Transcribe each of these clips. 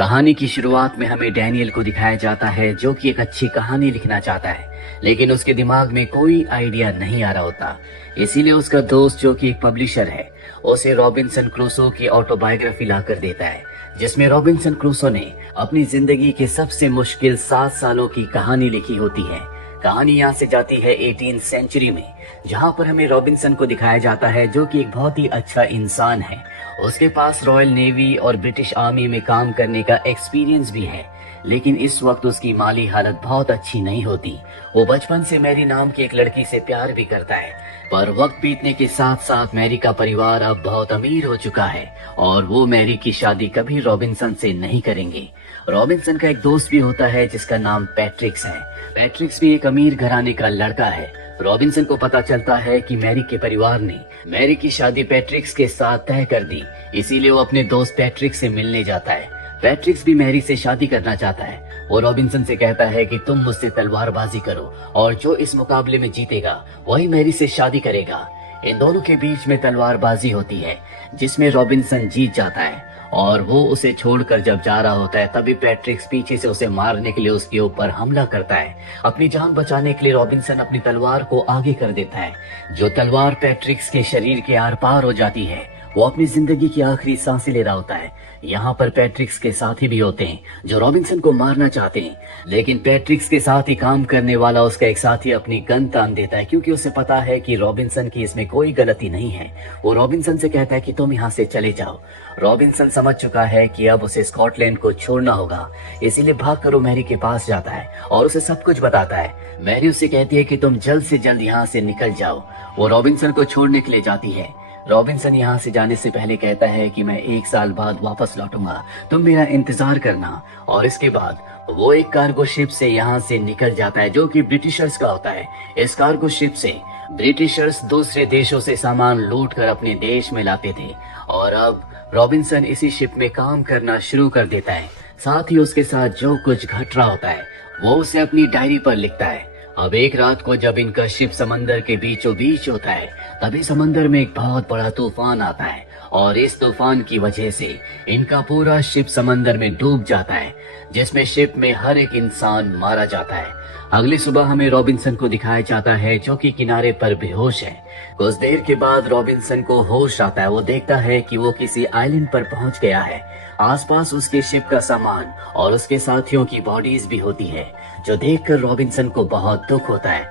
कहानी की शुरुआत में हमें डैनियल को दिखाया जाता है जो कि एक अच्छी कहानी लिखना चाहता है, लेकिन उसके दिमाग में कोई आइडिया नहीं आ रहा होता। इसीलिए उसका दोस्त जो कि एक पब्लिशर है, उसे रॉबिन्सन क्रूसो की ऑटोबायोग्राफी लाकर देता है, जिसमें रॉबिन्सन क्रूसो ने अपनी जिंदगी के सबसे मुश्किल 7 सालों की कहानी लिखी होती है। कहानी यहाँ से जाती है 18th सेंचुरी में, जहाँ पर हमें रॉबिन्सन को दिखाया जाता है जो कि एक बहुत ही अच्छा इंसान है। उसके पास रॉयल नेवी और ब्रिटिश आर्मी में काम करने का एक्सपीरियंस भी है, लेकिन इस वक्त उसकी माली हालत बहुत अच्छी नहीं होती। वो बचपन से मैरी नाम की एक लड़की से प्यार भी करता है, पर वक्त बीतने के साथ साथ मैरी का परिवार अब बहुत अमीर हो चुका है और वो मैरी की शादी कभी रॉबिन्सन से नहीं करेंगे। रॉबिन्सन का एक दोस्त भी होता है जिसका नाम पैट्रिक्स है। पैट्रिक्स भी एक अमीर घराने का लड़का है। रॉबिन्सन को पता चलता है कि मैरी के परिवार ने मैरी की शादी पैट्रिक्स के साथ तय कर दी, इसीलिए वो अपने दोस्त पैट्रिक्स से मिलने जाता है। पैट्रिक्स भी मैरी से शादी करना चाहता है। वो रॉबिन्सन से कहता है कि तुम मुझसे तलवारबाजी करो और जो इस मुकाबले में जीतेगा वही मैरी से शादी करेगा। इन दोनों के बीच में तलवारबाजी होती है, जिसमें रॉबिन्सन जीत जाता है और वो उसे छोड़कर जब जा रहा होता है तभी पैट्रिक्स पीछे से उसे मारने के लिए उसके ऊपर हमला करता है। अपनी जान बचाने के लिए रॉबिन्सन अपनी तलवार को आगे कर देता है। जो तलवार पैट्रिक्स के शरीर के आर पार हो जाती है, वो अपनी जिंदगी की आखिरी सांसें ले रहा होता है। यहाँ पर पैट्रिक्स के साथी भी होते हैं जो रॉबिन्सन को मारना चाहते हैं, लेकिन पैट्रिक्स के साथ ही काम करने वाला उसका एक साथी अपनी गन तान देता है, क्योंकि उसे पता है कि रॉबिन्सन की इसमें कोई गलती नहीं है। वो रॉबिन्सन से कहता है कि तुम यहाँ से चले जाओ। रॉबिन्सन समझ चुका है कि अब उसे स्कॉटलैंड को छोड़ना होगा, इसीलिए भागकर वो मैरी के पास जाता है और उसे सब कुछ बताता है। मैरी उसे कहती है कि तुम जल्द से जल्द यहाँ से निकल जाओ। वो रॉबिन्सन को छोड़ने के लिए जाती है। रॉबिन्सन यहाँ से जाने से पहले कहता है कि मैं 1 साल बाद वापस लौटूंगा, तुम मेरा इंतजार करना। और इसके बाद वो एक कार्गो शिप से यहाँ से निकल जाता है जो कि ब्रिटिशर्स का होता है। इस कार्गो शिप से ब्रिटिशर्स दूसरे देशों से सामान लूट कर अपने देश में लाते थे और अब रॉबिन्सन इसी शिप में काम करना शुरू कर देता है। साथ ही उसके साथ जो कुछ घट रहा होता है वो उसे अपनी डायरी पर लिखता है। अब एक रात को जब इनका शिप समंदर के बीचों बीच होता है, तभी समंदर में एक बहुत बड़ा तूफान आता है और इस तूफान की वजह से इनका पूरा शिप समंदर में डूब जाता है, जिसमें शिप में हर एक इंसान मारा जाता है। अगली सुबह हमें रॉबिन्सन को दिखाया जाता है जो कि किनारे पर बेहोश है। कुछ देर के बाद रॉबिन्सन को होश आता है। वो देखता है कि वो किसी आइलैंड पर पहुंच गया है। आसपास उसके शिप का सामान और उसके साथियों की बॉडीज भी होती है, जो देखकर रॉबिन्सन को बहुत दुख होता है।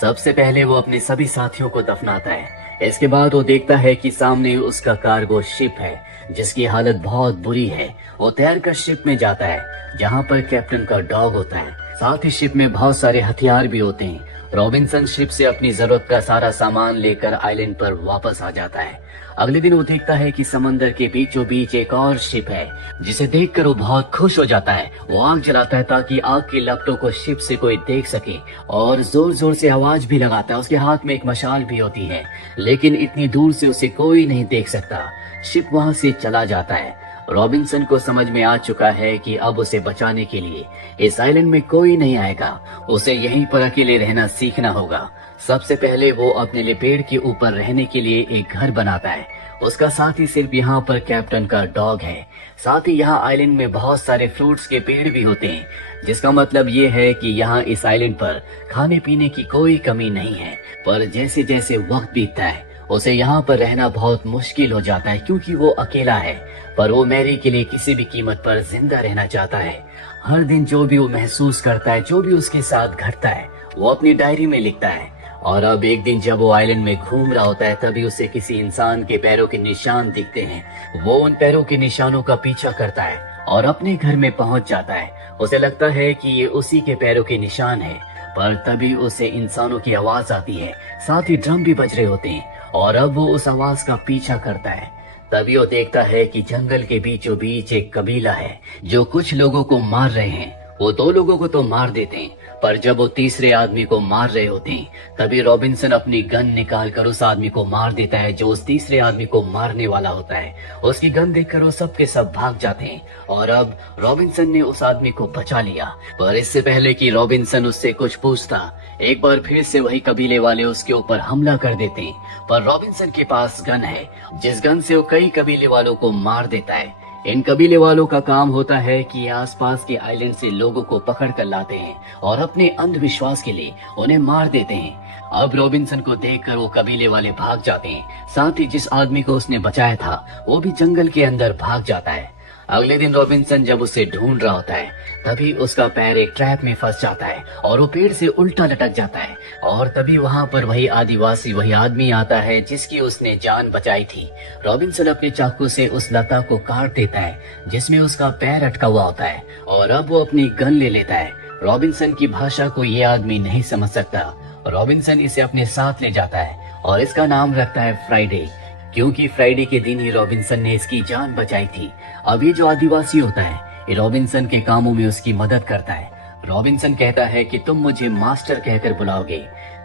सबसे पहले वो अपने सभी साथियों को दफनाता है। इसके बाद वो देखता है कि सामने उसका कार्गो शिप है जिसकी हालत बहुत बुरी है। वो तैरकर शिप में जाता है जहाँ पर कैप्टन का डॉग होता है। साथ ही शिप में बहुत सारे हथियार भी होते हैं। रॉबिन्सन शिप से अपनी जरूरत का सारा सामान लेकर आइलैंड पर वापस आ जाता है। अगले दिन वो देखता है कि समंदर के बीचों बीच एक और शिप है, जिसे देखकर वो बहुत खुश हो जाता है। वो आग जलाता है ताकि आग की लपटों को शिप से कोई देख सके और जोर जोर से आवाज भी लगाता है। उसके हाथ में एक मशाल भी होती है, लेकिन इतनी दूर से उसे कोई नहीं देख सकता। शिप वहां से चला जाता है। रॉबिन्सन को समझ में आ चुका है कि अब उसे बचाने के लिए इस आइलैंड में कोई नहीं आएगा। उसे यहीं पर अकेले रहना सीखना होगा। सबसे पहले वो अपने लिए पेड़ के ऊपर रहने के लिए एक घर बनाता है। उसका साथी सिर्फ यहाँ पर कैप्टन का डॉग है। साथ ही यहाँ आइलैंड में बहुत सारे फ्रूट्स के पेड़ भी होते हैं, जिसका मतलब ये है कि यहाँ इस आइलैंड पर खाने पीने की कोई कमी नहीं है। पर जैसे जैसे वक्त बीतता है उसे यहाँ पर रहना बहुत मुश्किल हो जाता है, क्योंकि वो अकेला है। पर वो मैरी के लिए किसी भी कीमत पर जिंदा रहना चाहता है। हर दिन जो भी वो महसूस करता है, जो भी उसके साथ घटता है, वो अपनी डायरी में लिखता है। और अब एक दिन जब वो आइलैंड में घूम रहा होता है, तभी उसे किसी इंसान के पैरों के निशान दिखते हैं। वो उन पैरों के निशानों का पीछा करता है और अपने घर में पहुंच जाता है। उसे लगता है कि ये उसी के पैरों के निशान है, पर तभी उसे इंसानों की आवाज आती है। साथ ही ड्रम भी बज रहे होते हैं और अब वो उस आवाज का पीछा करता है। तभी वो देखता है कि जंगल के बीचों बीच एक कबीला है जो कुछ लोगों को मार रहे हैं। वो 2 लोगों को तो मार देते हैं, पर जब वो तीसरे आदमी को मार रहे होते हैं, तभी रॉबिन्सन अपनी गन निकाल कर उस आदमी को मार देता है जो उस तीसरे आदमी को मारने वाला होता है। उसकी गन देखकर वो सब के सब भाग जाते हैं और अब रॉबिन्सन ने उस आदमी को बचा लिया। पर इससे पहले कि रॉबिन्सन उससे कुछ पूछता, एक बार फिर से वही कबीले वाले उसके ऊपर हमला कर देते हैं। पर रॉबिन्सन के पास गन है, जिस गन से वो कई कबीले वालों को मार देता है। इन कबीले वालों का काम होता है कि ये आसपास के आइलैंड से लोगों को पकड़ कर लाते हैं और अपने अंधविश्वास के लिए उन्हें मार देते हैं। अब रॉबिन्सन को देखकर वो कबीले वाले भाग जाते हैं। साथ ही जिस आदमी को उसने बचाया था वो भी जंगल के अंदर भाग जाता है। अगले दिन रॉबिन्सन जब उसे ढूंढ रहा होता है तभी उसका पैर एक ट्रैप में फंस जाता है और वो पेड़ से उल्टा लटक जाता है। और तभी वहाँ पर वही आदिवासी, वही आदमी आता है जिसकी उसने जान बचाई थी। रॉबिन्सन अपने चाकू से उस लता को काट देता है जिसमें उसका पैर अटका हुआ होता है और अब वो अपनी गन ले लेता है। रॉबिन्सन की भाषा को ये आदमी नहीं समझ सकता। रॉबिन्सन इसे अपने साथ ले जाता है और इसका नाम रखता है फ्राइडे, क्योंकि फ्राइडे के दिन ही रॉबिन्सन ने इसकी जान बचाई थी। अब ये जो आदिवासी होता है ये रॉबिन्सन के कामों में उसकी मदद करता है। रॉबिन्सन कहता है कि तुम मुझे मास्टर कहकर बुलाओगे।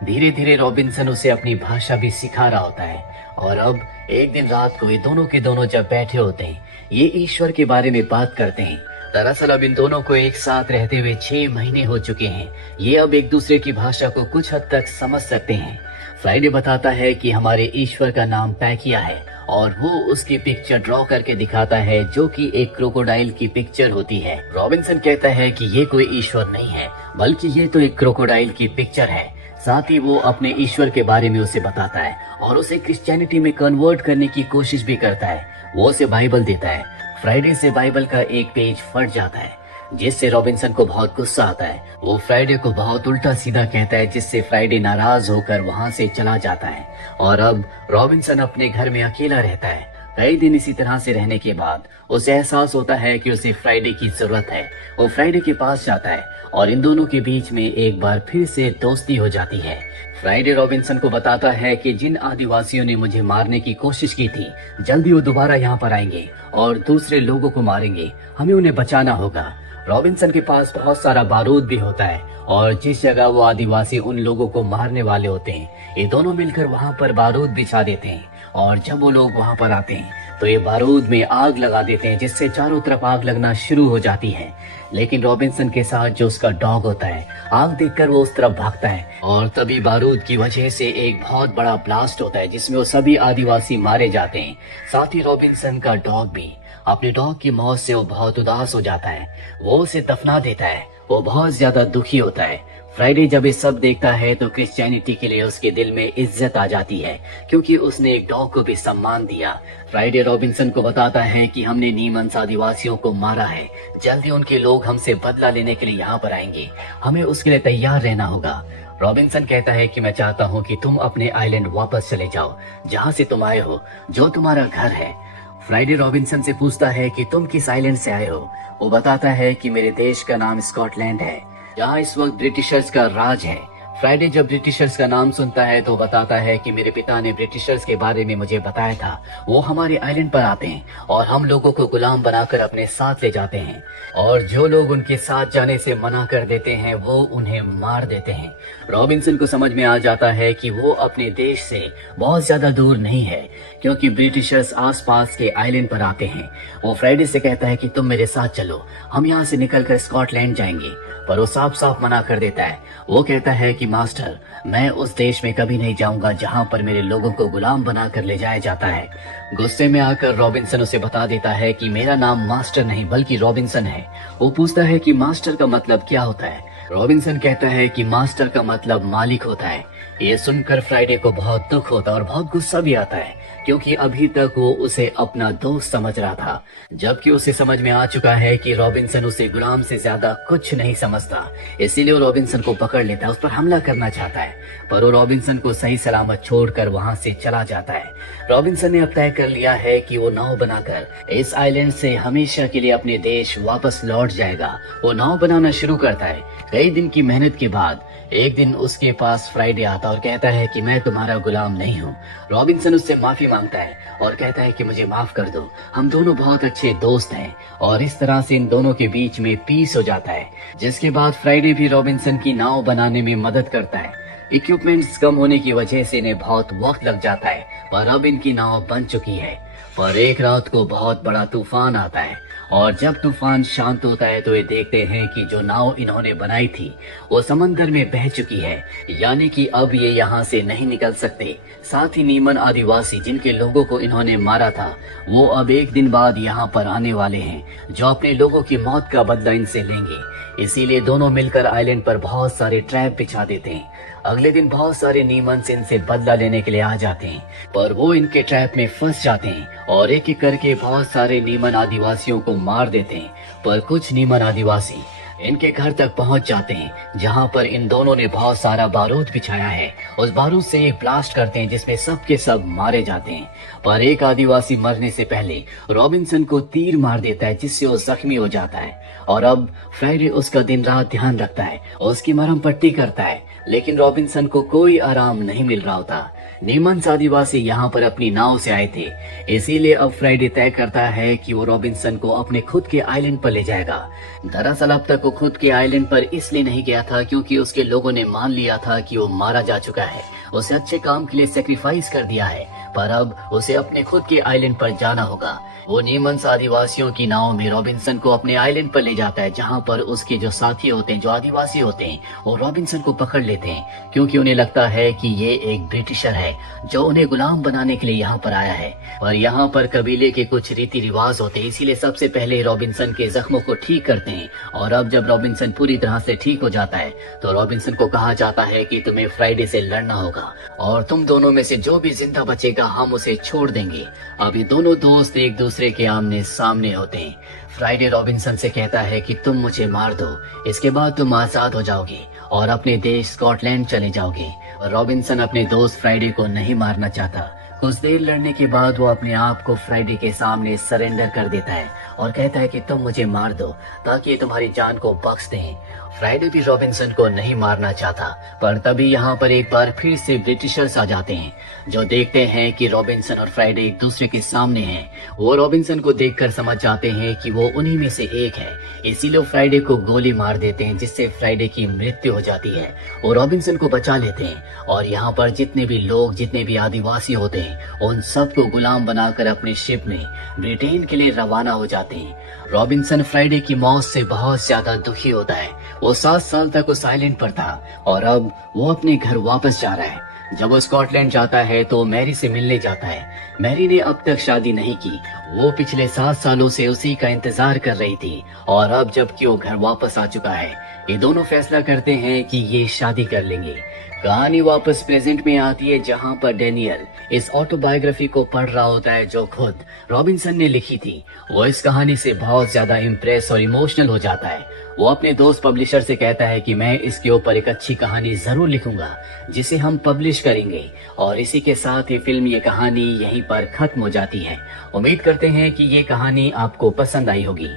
धीरे धीरे रॉबिन्सन उसे अपनी भाषा भी सिखा रहा होता है। और अब एक दिन रात को ये दोनों के दोनों जब बैठे होते हैं ये ईश्वर के बारे में बात करते हैं। दरअसल अब इन दोनों को एक साथ रहते हुए 6 महीने हो चुके हैं। ये अब एक दूसरे की भाषा को कुछ हद तक समझ सकते हैं। फ्राइडे बताता है कि हमारे ईश्वर का नाम पैकिया है और वो उसकी पिक्चर ड्रॉ करके दिखाता है जो कि एक क्रोकोडाइल की पिक्चर होती है। रॉबिन्सन कहता है कि ये कोई ईश्वर नहीं है बल्कि ये तो एक क्रोकोडाइल की पिक्चर है। साथ ही वो अपने ईश्वर के बारे में उसे बताता है और उसे क्रिश्चियनिटी में कन्वर्ट करने की कोशिश भी करता है। वो उसे बाइबल देता है। फ्राइडे से बाइबल का एक पेज फट जाता है जिससे रॉबिन्सन को बहुत गुस्सा आता है। वो फ्राइडे को बहुत उल्टा सीधा कहता है जिससे फ्राइडे नाराज होकर वहाँ से चला जाता है। और अब रॉबिन्सन अपने घर में अकेला रहता है। कई दिन इसी तरह से रहने के बाद उसे एहसास होता है कि उसे फ्राइडे की जरूरत है। वो फ्राइडे के पास जाता है और इन दोनों के बीच में एक बार फिर से दोस्ती हो जाती है। फ्राइडे रॉबिन्सन को बताता है कि जिन आदिवासियों ने मुझे मारने की कोशिश की थी जल्दी वो दोबारा यहाँ पर आएंगे और दूसरे लोगों को मारेंगे। हमें उन्हें बचाना होगा। रॉबिन्सन के पास बहुत सारा बारूद भी होता है और जिस जगह वो आदिवासी उन लोगों को मारने वाले होते हैं ये दोनों मिलकर वहाँ पर बारूद बिछा देते हैं। और जब वो लोग वहाँ पर आते हैं तो ये बारूद में आग लगा देते हैं जिससे चारों तरफ आग लगना शुरू हो जाती है। लेकिन रॉबिन्सन के साथ जो उसका डॉग होता है आग देखकर वो उस तरफ भागता है और तभी बारूद की वजह से एक बहुत बड़ा ब्लास्ट होता है जिसमें वो सभी आदिवासी मारे जाते हैं। साथ ही रॉबिन्सन का डॉग भी। अपने डॉग की मौत से वो बहुत उदास हो जाता है। वो उसे दफना देता है। वो बहुत ज्यादा दुखी होता है। फ्राइडे जब ये सब देखता है तो क्रिश्चियनिटी के लिए उसके दिल में इज्जत आ जाती है क्योंकि उसने एक डॉग को भी सम्मान दिया। फ्राइडे रॉबिन्सन को बताता है कि हमने नीमंस आदिवासियों को मारा है। जल्दी उनके लोग हमसे बदला लेने के लिए यहाँ पर आएंगे। हमें उसके लिए तैयार रहना होगा। रॉबिन्सन कहता है कि मैं चाहता हूँ कि तुम अपने आइलैंड वापस चले जाओ जहाँ से तुम आए हो, जो तुम्हारा घर है। फ्राइडे रॉबिन्सन से पूछता है कि तुम किस आइलैंड से आए हो। वो बताता है कि मेरे देश का नाम स्कॉटलैंड है जहाँ इस वक्त ब्रिटिशर्स का राज है। फ्राइडे जब ब्रिटिशर्स का नाम सुनता है तो बताता है कि मेरे पिता ने ब्रिटिशर्स के बारे में मुझे बताया था। वो हमारे आइलैंड पर आते हैं और हम लोगों को गुलाम बनाकर अपने साथ ले जाते हैं और जो लोग उनके साथ जाने से मना कर देते हैं वो उन्हें मार देते हैं। रॉबिन्सन को समझ में आ जाता है कि वो अपने देश से बहुत ज्यादा दूर नहीं है क्योंकि ब्रिटिशर्स आसपास के आइलैंड पर आते हैं। वो फ्राइडे से कहता है कि तुम मेरे साथ चलो, हम यहाँ से निकलकर स्कॉटलैंड जाएंगे। पर वो साफ साफ मना कर देता है। वो कहता है कि मास्टर, मैं उस देश में कभी नहीं जाऊंगा जहाँ पर मेरे लोगों को गुलाम बनाकर ले जाया जाता है। गुस्से में आकर रॉबिन्सन उसे बता देता है कि मेरा नाम मास्टर नहीं बल्कि रॉबिन्सन है। वो पूछता है कि मास्टर का मतलब क्या होता है। रॉबिन्सन कहता है कि मास्टर का मतलब मालिक होता है। ये सुनकर फ्राइडे को बहुत दुख होता है और बहुत गुस्सा भी आता है क्योंकि अभी तक वो उसे अपना दोस्त समझ रहा था, जबकि उसे समझ में आ चुका है कि रॉबिन्सन उसे गुलाम से ज्यादा कुछ नहीं समझता। इसीलिए वो रॉबिन्सन को पकड़ लेता है, उस पर हमला करना चाहता है, पर वो रॉबिन्सन को सही सलामत छोड़कर वहां से चला जाता है। रॉबिन्सन ने अब तय कर लिया है कि वो नाव बनाकर इस आइलैंड से हमेशा के लिए अपने देश वापस लौट जाएगा। वो नाव बनाना शुरू करता है। कई दिन की मेहनत के बाद एक दिन उसके पास फ्राइडे आता और कहता है कि मैं तुम्हारा गुलाम नहीं हूँ। रॉबिन्सन उससे माफी मांगता है और कहता है कि मुझे माफ कर दो, हम दोनों बहुत अच्छे दोस्त हैं। और इस तरह से इन दोनों के बीच में पीस हो जाता है, जिसके बाद फ्राइडे भी रॉबिन्सन की नाव बनाने में मदद करता है। इक्विपमेंट्स कम होने की वजह से इन्हें बहुत वक्त लग जाता है, पर अब इनकी नाव बन चुकी है। पर एक रात को बहुत बड़ा तूफान आता है और जब तूफान शांत होता है तो ये देखते हैं कि जो नाव इन्होंने बनाई थी वो समंदर में बह चुकी है, यानी कि अब ये यहाँ से नहीं निकल सकते। साथ ही नीमन आदिवासी जिनके लोगों को इन्होंने मारा था वो अब एक दिन बाद यहाँ पर आने वाले हैं, जो अपने लोगों की मौत का बदला इनसे लेंगे। इसीलिए दोनों मिलकर आइलैंड पर बहुत सारे ट्रैप बिछा देते हैं। अगले दिन बहुत सारे नीमन इनसे बदला लेने के लिए आ जाते हैं, पर वो इनके ट्रैप में फंस जाते हैं और एक एक करके बहुत सारे नीमन आदिवासियों को मार देते हैं। पर कुछ नीमन आदिवासी इनके घर तक पहुंच जाते हैं, जहां पर इन दोनों ने बहुत सारा बारूद बिछाया है। उस बारूद से एक ब्लास्ट करते हैं जिसमें सब के सब मारे जाते हैं। पर एक आदिवासी मरने से पहले रॉबिन्सन को तीर मार देता है, जिससे वो जख्मी हो जाता है। और अब फ्राइडे उसका दिन रात ध्यान रखता है और उसकी मरहम पट्टी करता है, लेकिन रॉबिन्सन को कोई आराम नहीं मिल रहा होता। नीमन्स आदिवासी यहाँ पर अपनी नाव से आए थे, इसीलिए अब फ्राइडे तय करता है कि वो रॉबिन्सन को अपने खुद के आइलैंड पर ले जाएगा। दरअसल अब तक वो खुद के आइलैंड पर इसलिए नहीं गया था क्योंकि उसके लोगों ने मान लिया था कि वो मारा जा चुका है, उसे अच्छे काम के लिए सेक्रीफाइस कर दिया है। पर अब उसे अपने खुद के आइलैंड पर जाना होगा। वो नीमन्स आदिवासियों की नाव में रॉबिन्सन को अपने आइलैंड पर ले जाता है, जहाँ पर उसके जो साथी होते हैं, जो आदिवासी होते हैं, वो रॉबिन्सन को पकड़ लेते हैं क्योंकि उन्हें लगता है कि ये एक ब्रिटिशर है जो उन्हें गुलाम बनाने के लिए यहाँ पर आया है। और यहाँ पर कबीले के कुछ रीति रिवाज होते हैं, इसीलिए सबसे पहले रॉबिन्सन के जख्मों को ठीक करते हैं। और अब जब रॉबिन्सन पूरी तरह से ठीक हो जाता है तो रॉबिन्सन को कहा जाता है कि तुम्हें फ्राइडे से लड़ना होगा और तुम दोनों में से जो भी जिंदा बचेगा हम उसे छोड़ देंगे। अब ये दोनों दोस्त एक दूसरे के आमने सामने होते हैं। फ्राइडे रॉबिन्सन से कहता है कि तुम मुझे मार दो, इसके बाद तुम आजाद हो जाओगे और अपने देश स्कॉटलैंड चले जाओगे। रॉबिन्सन अपने दोस्त फ्राइडे को नहीं मारना चाहता। कुछ देर लड़ने के बाद वो अपने आप को फ्राइडे के सामने सरेंडर कर देता है और कहता है कि तुम मुझे मार दो ताकि ये तुम्हारी जान को बख्श दें। फ्राइडे भी रॉबिन्सन को नहीं मारना चाहता, पर तभी यहाँ पर एक बार फिर से ब्रिटिशर्स आ जाते हैं, जो देखते हैं कि रॉबिन्सन और फ्राइडे एक दूसरे के सामने हैं। वो रॉबिन्सन को देखकर समझ जाते हैं कि वो उन्हीं में से एक है, इसीलिए वो फ्राइडे को गोली मार देते हैं, जिससे फ्राइडे की मृत्यु हो जाती है। वो रॉबिन्सन को बचा लेते हैं और यहाँ पर जितने भी लोग, जितने भी आदिवासी होते हैं, उन सबको गुलाम बनाकर अपने शिप में ब्रिटेन के लिए रवाना हो जाते हैं। रॉबिन्सन फ्राइडे की मौत से बहुत ज्यादा दुखी होता है। वो 7 साल तक उस आइलैंड पर था और अब वो अपने घर वापस जा रहा है। जब वो स्कॉटलैंड जाता है तो मैरी से मिलने जाता है। मैरी ने अब तक शादी नहीं की, वो पिछले 7 सालों से उसी का इंतजार कर रही थी और अब जबकि वो घर वापस आ चुका है, ये दोनों फैसला करते हैं कि ये शादी कर लेंगे। कहानी वापस प्रेजेंट में आती है, जहां पर डेनियल इस ऑटोबायोग्राफी को पढ़ रहा होता है जो खुद रॉबिन्सन ने लिखी थी। वो इस कहानी से बहुत ज्यादा इम्प्रेस और इमोशनल हो जाता है। वो अपने दोस्त पब्लिशर से कहता है कि मैं इसके ऊपर एक अच्छी कहानी जरूर लिखूंगा जिसे हम पब्लिश करेंगे। और इसी के साथ ये फिल्म, ये कहानी यहीं पर खत्म हो जाती है। उम्मीद करते हैं कि ये कहानी आपको पसंद आई होगी।